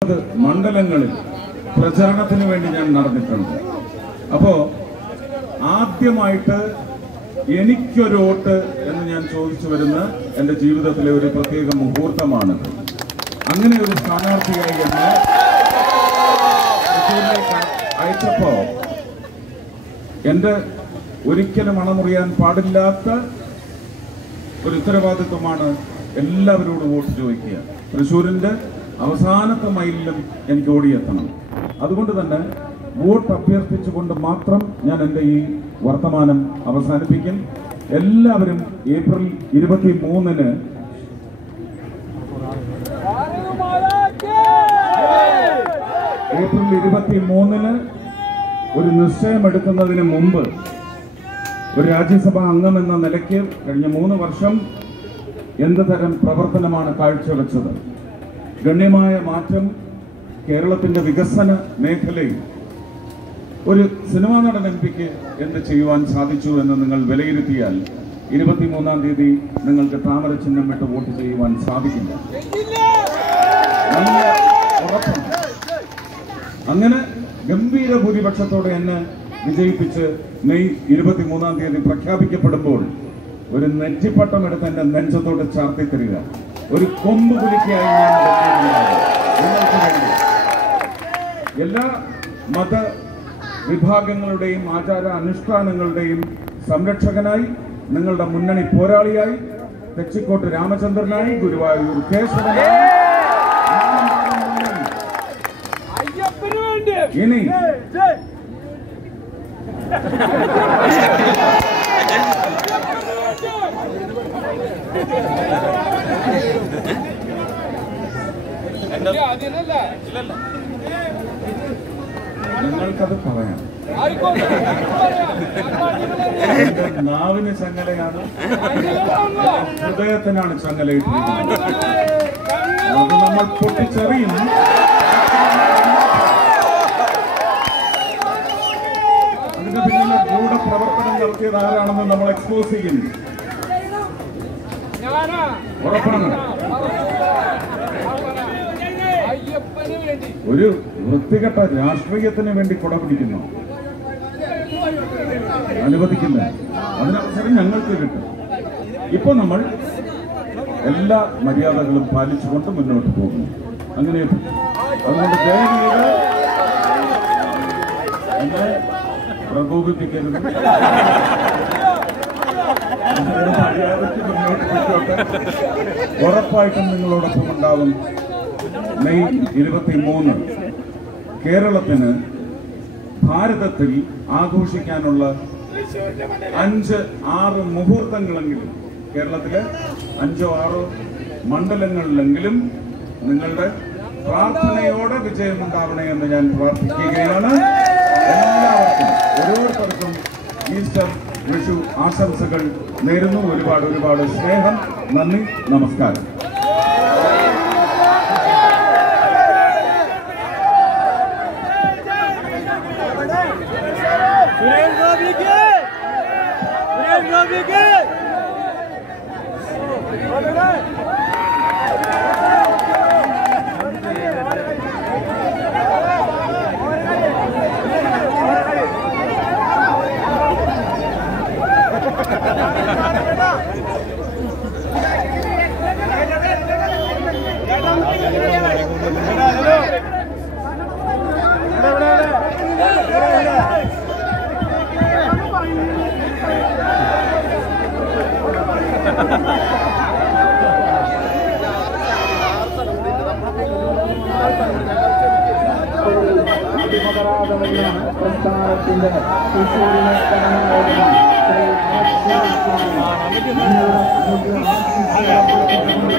മണ്ഡലങ്ങളിൽ പ്രചരണത്തിന് വേണ്ടി ഞാൻ നടന്നിട്ടുണ്ട്. അപ്പോ ആദ്യമായിട്ട് എനിക്കൊരു വോട്ട് എന്ന് ഞാൻ ചോദിച്ചു വരുന്ന എൻ്റെ ജീവിതത്തിലെ ഒരു പ്രത്യേക മുഹൂർത്തമാണിത്. അങ്ങനെ ഒരു സ്ഥാനാർത്ഥിയായി എന്നെ അയച്ചപ്പോ എൻ്റെ ഒരിക്കലും അണമുറിയാൻ പാടില്ലാത്ത ഒരു ഉത്തരവാദിത്വമാണ് എല്ലാവരോടും വോട്ട് ചോദിക്കുക. തൃശ്ശൂരിൻ്റെ അവസാനത്തെ മൈലിലും എനിക്ക് ഓടിയെത്തണം. അതുകൊണ്ട് തന്നെ വോട്ട് അഭ്യർത്ഥിച്ചുകൊണ്ട് മാത്രം ഞാൻ എൻ്റെ ഈ വർത്തമാനം അവസാനിപ്പിക്കും. എല്ലാവരും ഏപ്രിൽ 23-ന് ഒരു നിശ്ചയമെടുക്കുന്നതിന് മുമ്പ് ഒരു രാജ്യസഭാ അംഗം എന്ന നിലയ്ക്ക് കഴിഞ്ഞ 3 വർഷം എന്ത് തരം പ്രവർത്തനമാണ് കാഴ്ചവെച്ചത്, ഗണ്യമായ മാറ്റം കേരളത്തിന്റെ വികസന മേഖലയിൽ ഒരു സിനിമാ നടൻ എംപിക്ക് എന്ത് ചെയ്യുവാൻ സാധിച്ചു എന്ന് നിങ്ങൾ വിലയിരുത്തിയാൽ 23-ാം തീയതി നിങ്ങൾക്ക് താമര ചിഹ്നം വിട്ട് വോട്ട് ചെയ്യുവാൻ സാധിക്കില്ല. നല്ല ഉറപ്പാണ്. അങ്ങനെ ഗംഭീര ഭൂരിപക്ഷത്തോടെ എന്നെ വിജയിപ്പിച്ച് മെയ് 23-ാം തീയതി പ്രഖ്യാപിക്കപ്പെടുമ്പോൾ ഒരു നെറ്റിപ്പട്ടം എടുത്ത് എന്റെ നെഞ്ചത്തോട് ചാർത്തി തരിക. ഒരു കൊമ്പ് കുലിക്കായി ഞാൻ നിങ്ങൾക്ക് വേണ്ടി എല്ലാ മത വിഭാഗങ്ങളുടെയും ആചാര അനുഷ്ഠാനങ്ങളുടെയും സംരക്ഷകനായി, നിങ്ങളുടെ മുന്നണി പോരാളിയായി, തെച്ചിക്കോട്ട് രാമചന്ദ്രനായി, ഗുരുവായൂർ കേശവനായി, ഇനി നിങ്ങൾക്കത് പറയാം. നാവിന് ചങ്ങലയാണ്, ഹൃദയത്തിനാണ് ചങ്ങലയിട്ടിരിക്കുന്നത്. അത് നമ്മൾ പൊട്ടിച്ചെറിയും. അതിന്റെ പിന്നിലെ ഗൂഢപ്രവർത്തനം നടത്തിയത് ആരാണെന്ന് നമ്മൾ എക്സ്പോസ് ചെയ്യുന്നു. ഉറപ്പാണ്. ഒരു വൃത്തികെട്ട രാഷ്ട്രീയത്തിന് വേണ്ടി കുട പിടിക്കുന്നു, അനുവദിക്കില്ല. അതിനവസരം ഞങ്ങൾക്ക് കിട്ടും. ഇപ്പൊ നമ്മൾ എല്ലാ മര്യാദകളും പാലിച്ചുകൊണ്ട് മുന്നോട്ട് പോകുന്നു. അങ്ങനെ അതുകൊണ്ട് ദയവീത് എന്നെ പ്രകോപിപ്പിക്കരുത്. മര്യാദയ്ക്ക് മുന്നോട്ട് പോയിക്കോട്ടെ. ഉറപ്പായിട്ടും നിങ്ങളോടൊപ്പം ഉണ്ടാവും. മെയ് 23 കേരളത്തിന് ഭാരതത്തിൽ ആഘോഷിക്കാനുള്ള 5-6 മുഹൂർത്തങ്ങളെങ്കിലും, കേരളത്തിലെ 5-6 മണ്ഡലങ്ങളിലെങ്കിലും നിങ്ങളുടെ പ്രാർത്ഥനയോടെ വിജയമുണ്ടാവണേ എന്ന് ഞാൻ പ്രാർത്ഥിക്കുകയാണ്. എല്ലാവർക്കും ഓരോരുത്തർക്കും ഈസ്റ്റർ വിഷു ആശംസകൾ നേരുന്നു. ഒരുപാട് സ്നേഹം. നന്ദി, നമസ്കാരം. പ്രസ്ഥാനത്തിന്റെ